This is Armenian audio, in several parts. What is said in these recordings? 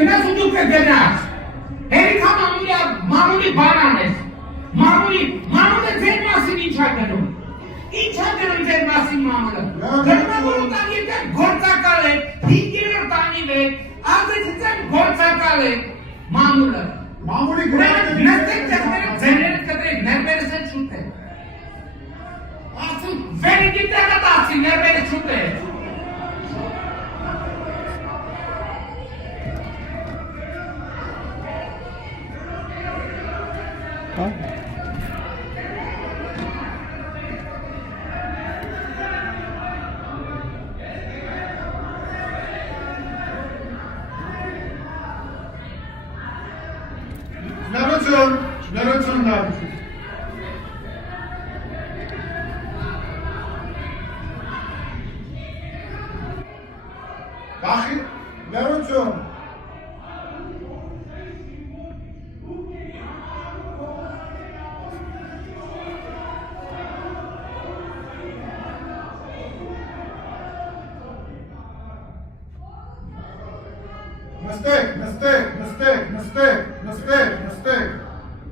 գնաց ու դուք գնաց։ Հերիքա մամուլի բանան ես։ Մամուլը ձեր մասին ինչ է գնում։ Ինչ է գնում ձեր մասին մամուլը։ Գնամուլը տան եկեք գործակալ եք, 5-րդ տանիվ եք, ազեցիցեն գործակալ եք մամուլը։ Մամուլի նստեք տեղները ձերերը կտրեք, ներվերս են շուտեք։ Ասում վերիկի տեղը տացի, ներվերը շուտեք։ Շնորհություն դարձ։ Բախի, շնորհություն։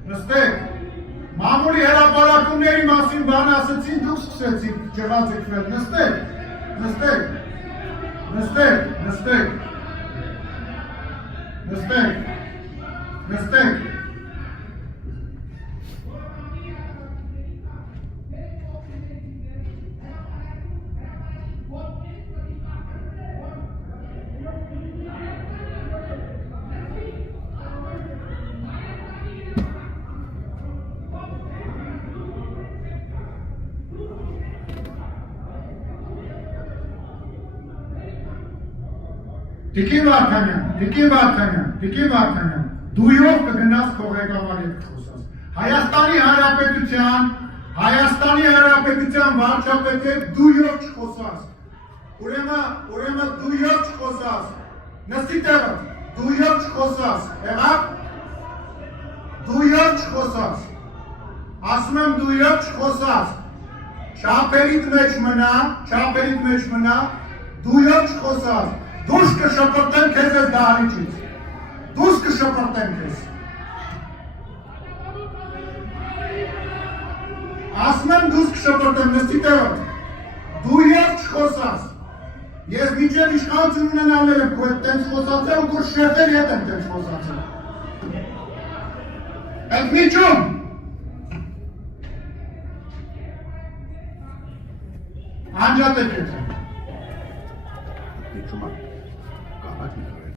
Նստեք, մամուլի հրապարակումների մասին բան ասեցին, դուք սկսեցիք ջղաձգվել, նստեք։ Տիկին Վարդանյան, դույով կգնաս քո ղեկավարի հետ խոսաս։ Հայաստանի Հանրապետության վարչապետ հետ դույով չխոսաս։ Ուրեմն դույով չխոսաս։ Նստի տեղը, դույով չխոսաս, եղավ։ Դույով չխոսաս։ Ասում եմ դույով չխոսաս։ Չափերիդ մեջ մնա, դույով չխոսաս։ Դուրս կշպրտեմ քեզ այս դահլիճից, ասում եմ դուրս կշպրտեմ, նստի տեղը, դու և չխոսաս, ես մինչև իշխանություն ունենալել եմ քո հետ տենց խոսացել ու քո շեֆերի հետ եմ տենց խոսացել, այդ միջում